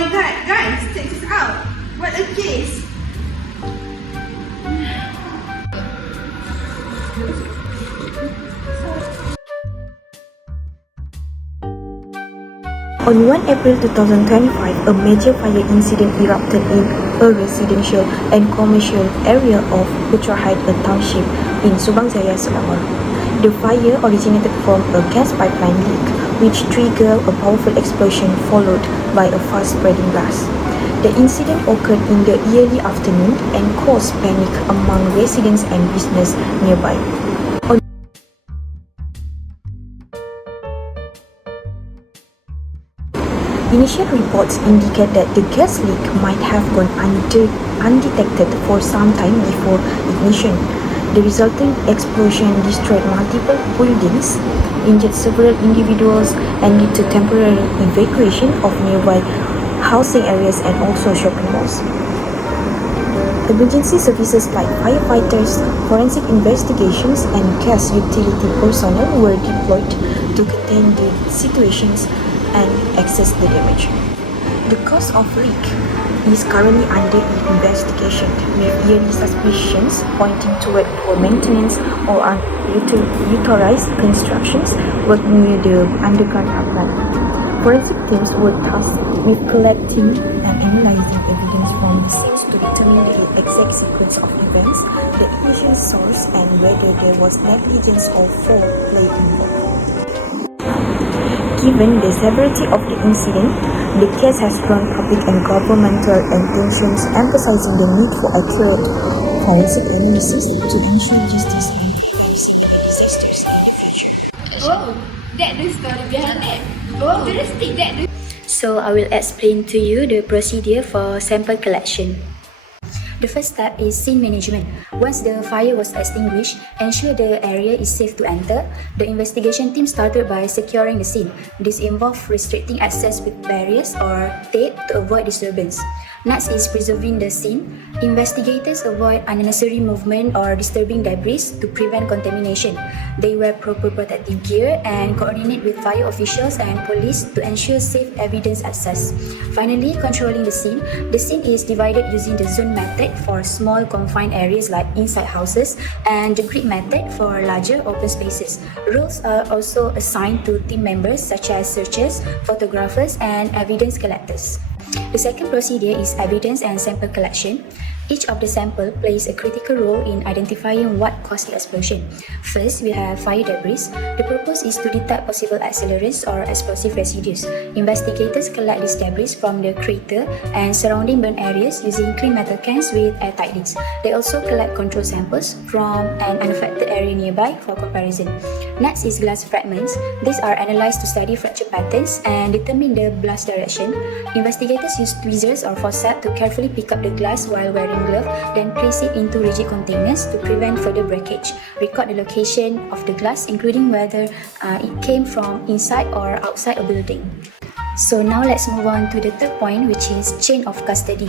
my god, guys, check this out. What a case. On 1 April 2025, a major fire incident erupted in a residential and commercial area of Putrajaya Township in Subang Jaya, Selangor. The fire originated from a gas pipeline leak, which triggered a powerful explosion followed by a fast-spreading blast. The incident occurred in the early afternoon and caused panic among residents and business nearby. Initial reports indicate that the gas leak might have gone undetected for some time before ignition. The resulting explosion destroyed multiple buildings, injured several individuals, and led to temporary evacuation of nearby housing areas and also shopping malls. Emergency services like firefighters, forensic investigations, and gas utility personnel were deployed to contain the situations and assess the damage. The cause of leak is currently under investigation, with early suspicions pointing toward poor maintenance or unauthorized constructions work near the underground pipeline. Forensic teams were tasked with collecting and analyzing evidence from the scenes to determine the exact sequence of events, the ignition source, and whether there was negligence or foul play involved. Given the severity of the incident, the case has drawn public and governmental attention, emphasizing the need for accurate forensic analysis to ensure justice and prevent similar disasters in the future. Oh, that's the story behind it. Oh, interesting. So I will explain to you the procedure for sample collection. The first step is scene management. Once the fire was extinguished, ensure the area is safe to enter. The investigation team started by securing the scene. This involved restricting access with barriers or tape to avoid disturbance. Next is preserving the scene. Investigators avoid unnecessary movement or disturbing debris to prevent contamination. They wear proper protective gear and coordinate with fire officials and police to ensure safe evidence access. Finally, controlling the scene. The scene is divided using the zone method for small confined areas like inside houses and the grid method for larger open spaces. Roles are also assigned to team members such as searchers, photographers, and evidence collectors. The second procedure is evidence and sample collection. Each of the sample plays a critical role in identifying what caused the explosion. First, we have fire debris. The purpose is to detect possible accelerants or explosive residues. Investigators collect these debris from the crater and surrounding burn areas using clean metal cans with airtight lids. They also collect control samples from an unaffected area nearby for comparison. Next is glass fragments. These are analyzed to study fracture patterns and determine the blast direction. Investigators use tweezers or forceps to carefully pick up the glass while wearing glove, then place it into rigid containers to prevent further breakage. Record the location of the glass, including whether it came from inside or outside a building. So now let's move on to the third point, which is chain of custody.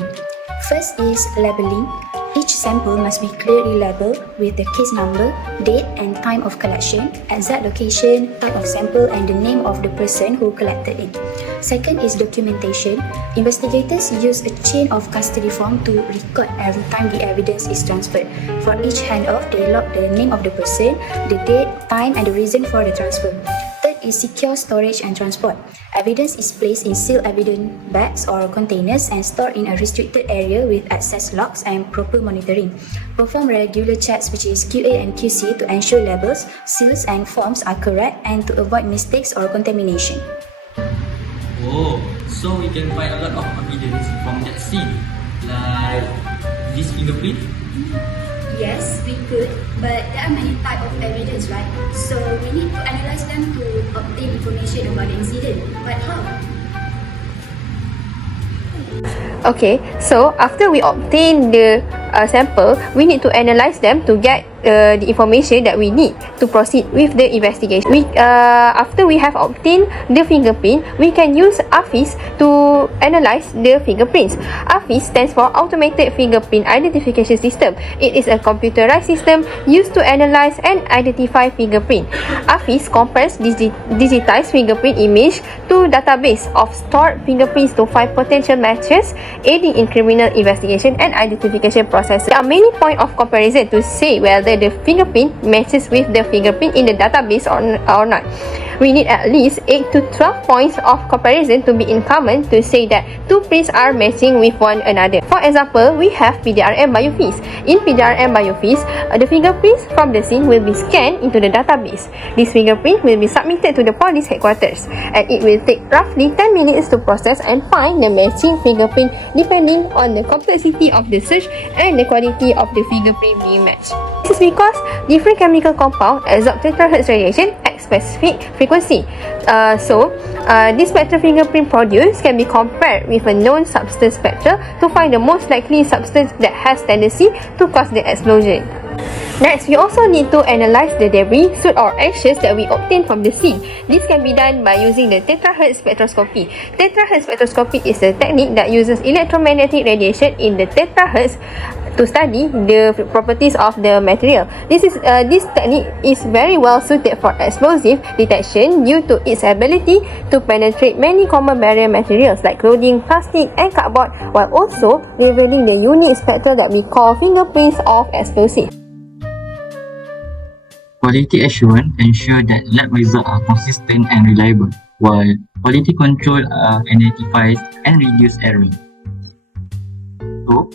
First is labeling. Each sample must be clearly labeled with the case number, date and time of collection, exact location, type of sample, and the name of the person who collected it. Second is documentation. Investigators use a chain of custody form to record every time the evidence is transferred. For each handoff, they log the name of the person, the date, time, and the reason for the transfer. Third is secure storage and transport. Evidence is placed in sealed evidence bags or containers and stored in a restricted area with access logs and proper monitoring. Perform regular checks, which is QA and QC, to ensure labels, seals, and forms are correct and to avoid mistakes or contamination. Oh, so we can find a lot of evidence from that scene, like this fingerprint? Yes, we could, but there are many types of evidence, right? So we need to analyze them to obtain information about the incident. But how? Okay, so after we obtain the sample, we need to analyze them to get the information that we need to proceed with the investigation. After we have obtained the fingerprint, we can use AFIS to analyze the fingerprints. AFIS stands for Automated Fingerprint Identification System. It is a computerized system used to analyze and identify fingerprint. AFIS compares digitized fingerprint image to database of stored fingerprints to find potential matches, aiding in criminal investigation and identification processes. There are many points of comparison to say whether the fingerprint matches with the fingerprint in the database or not. We need at least 8 to 12 points of comparison to be in common to say that two prints are matching with one another. For example, we have PDRM biofees. In PDRM biofees, the fingerprints from the scene will be scanned into the database. This fingerprint will be submitted to the police headquarters, and it will take roughly 10 minutes to process and find the matching fingerprint depending on the complexity of the search and the quality of the fingerprint being matched. This is because different chemical compounds absorb terahertz radiation at specific frequency. This spectral fingerprint produced can be compared with a known substance spectra to find the most likely substance that has tendency to cause the explosion. Next, we also need to analyze the debris, soot or ashes that we obtain from the scene. This can be done by using the terahertz spectroscopy. Terahertz spectroscopy is a technique that uses electromagnetic radiation in the terahertz to study the properties of the material. This technique is very well suited for explosive detection due to its ability to penetrate many common barrier materials like clothing, plastic and cardboard, while also revealing the unique spectra that we call fingerprints of explosives. Quality assurance ensure that lab results are consistent and reliable, while quality control identifies and reduce error. So,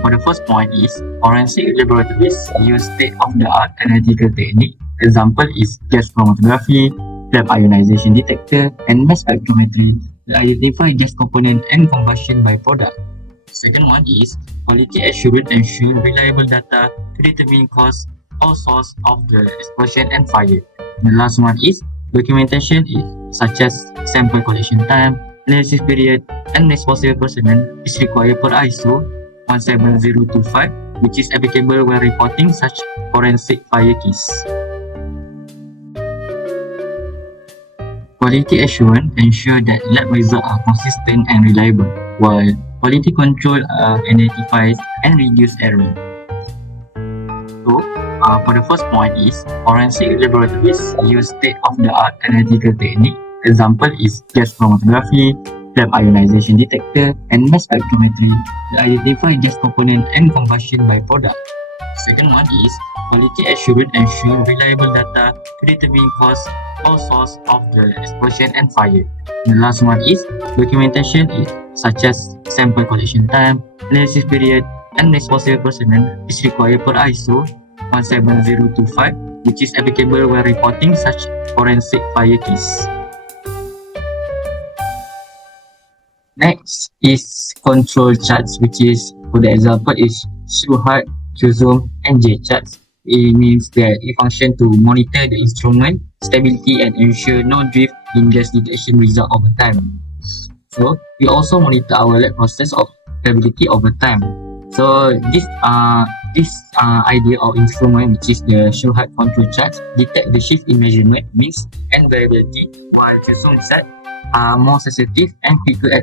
for the first point is, forensic laboratories use state-of-the-art analytical technique. Example is gas chromatography, flame ionization detector, and mass spectrometry that identify gas component and combustion byproduct. Second one is, quality assurance ensure reliable data to determine cause or source of the explosion and fire. The last one is documentation such as sample collection time, analysis period, and responsible personnel is required per ISO 17025, which is applicable when reporting such forensic fire case. Quality assurance ensure that lab results are consistent and reliable, while quality control identifies and reduce error. So, for the first point is, forensic laboratories use state-of-the-art analytical technique. Example is gas chromatography, flame ionization detector, and mass spectrometry that identify gas component and combustion byproduct. Second one is, quality assurance ensure reliable data to determine cause or source of the explosion and fire. The last one is documentation such as sample collection time, analysis period, and responsible personnel is required per ISO 17025, which is applicable when reporting such forensic fire case. Next is control charts, which is, for the example, is SYAHIRAH, QZoom, and J charts. It means that it functions to monitor the instrument stability and ensure no drift in gas detection result over time. So, we also monitor our lab process of stability over time. So, this idea of instrument, which is the SYAHIRAH control chart, detect the shift in measurement, mix, and variability, while QZoom chart are more sensitive and quicker at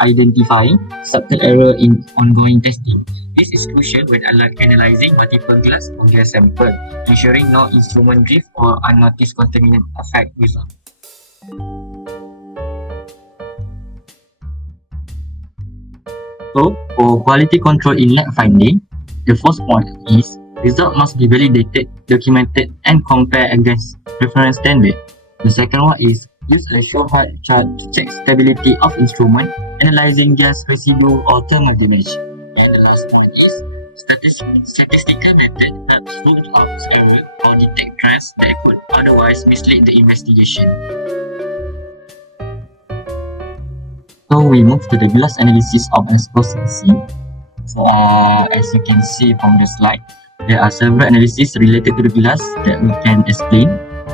identifying subtle error in ongoing testing. This is crucial when analyzing multiple glass or gas sample, ensuring no instrument drift or unnoticed contaminant affect result. So, for quality control in lab finding, the first point is result must be validated, documented, and compared against reference standard. The second one is use a SYAHIRAH chart to check stability of instrument, analyzing gas residue or thermal damage. And the last point is statistical method helps rule out error or detect trends that could otherwise mislead the investigation. So we move to the glass analysis of explosive scene. So as you can see from the slide, there are several analyses related to the glass that we can explain.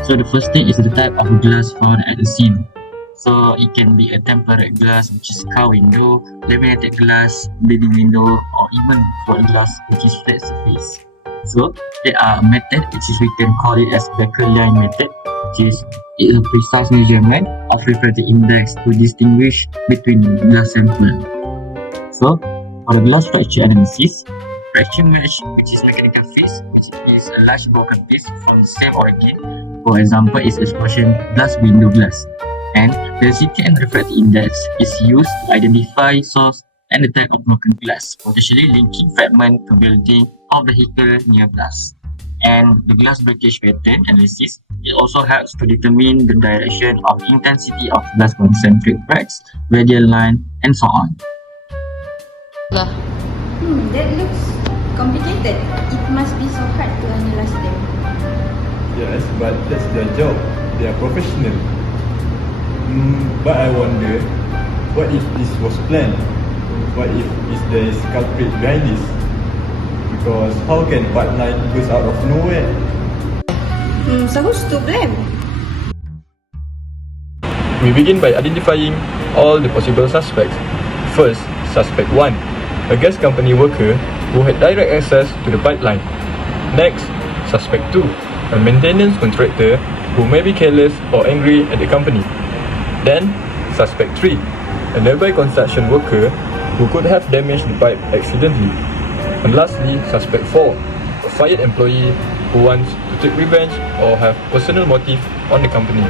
So the first thing is the type of glass found at the scene. So it can be a tempered glass, which is car window, laminated glass, building window, or even for glass, which is flat surface. So there are a method which is we can call it as Becker line method, which is a precise measurement of refractive index to distinguish between glass sample. So for the glass fracture analysis, fracture match, which is mechanical fix, which is a large broken piece from the same origin. For example, is explosion glass window glass. And density and refractive index is used to identify source and the type of broken glass, potentially linking fragment to building or vehicle near blast. And the glass breakage pattern analysis, it also helps to determine the direction of intensity of glass concentric cracks, radial line, and so on. That looks complicated. It must be so hard to analyze them. Yes, but that's their job. They are professional. But I wonder, what if this was planned? What if there is culprit behind this? Because how can part 9 goes out of nowhere? So who's to blame? We begin by identifying all the possible suspects. First, suspect 1, a gas company worker who had direct access to the pipeline. Next, suspect 2, a maintenance contractor who may be careless or angry at the company. Then, suspect 3, a nearby construction worker who could have damaged the pipe accidentally. And lastly, suspect 4, a fired employee who wants to take revenge or have personal motive on the company.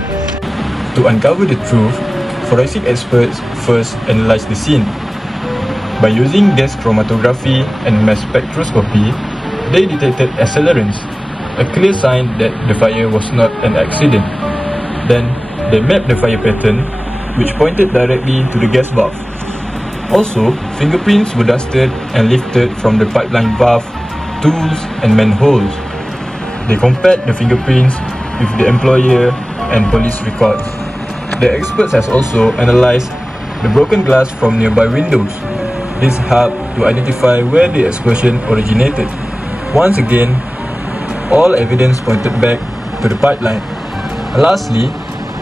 To uncover the truth, forensic experts first analyze the scene. By using gas chromatography and mass spectroscopy, they detected accelerants, a clear sign that the fire was not an accident. Then, they mapped the fire pattern, which pointed directly to the gas valve. Also, fingerprints were dusted and lifted from the pipeline valve, tools, and manholes. They compared the fingerprints with the employer and police records. The experts has also analyzed the broken glass from nearby windows. This helped to identify where the explosion originated. Once again, all evidence pointed back to the pipeline. Lastly,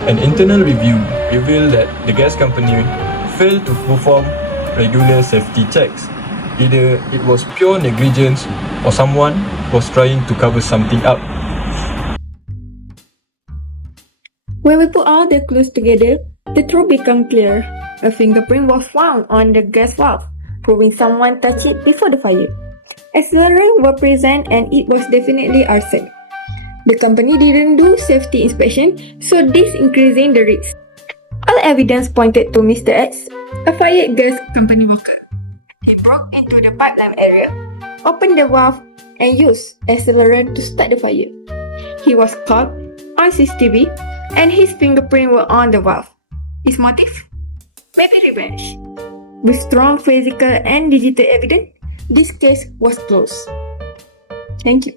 an internal review revealed that the gas company failed to perform regular safety checks. Either it was pure negligence or someone was trying to cover something up. When we put all the clues together, the truth becomes clear. A fingerprint was found on the gas valve, proving someone touched it before the fire. Accelerants were present and it was definitely arson. The company didn't do safety inspection, so this increasing the risk. All evidence pointed to Mr. X, a fired gas company worker. He broke into the pipeline area, opened the valve, and used accelerant to start the fire. He was caught on CCTV, and his fingerprints were on the valve. His motive? Maybe revenge. With strong physical and digital evidence, this case was closed. Thank you.